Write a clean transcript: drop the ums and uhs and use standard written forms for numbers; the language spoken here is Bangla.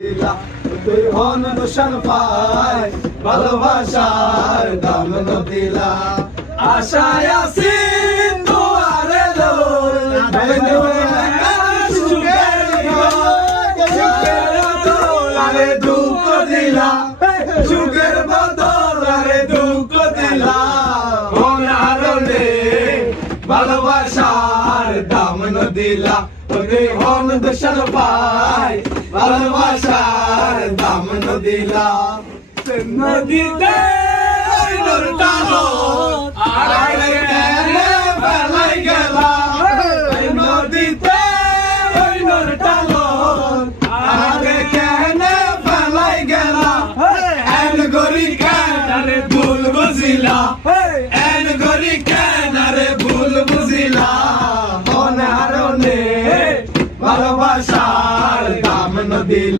তুই হন দোষণ পাই ভালোবাসার দাম দিলা আশায় আছি দুয়ারে আরে দুঃখ দিলা যুগের বদল আরে দুঃখ দিলা মনারে ভালোবাসার দাম দিলা তুই হন দোষণ পাই ভালোবাসার দাম দিলা নদীতে টানো আর বেলাই গেলা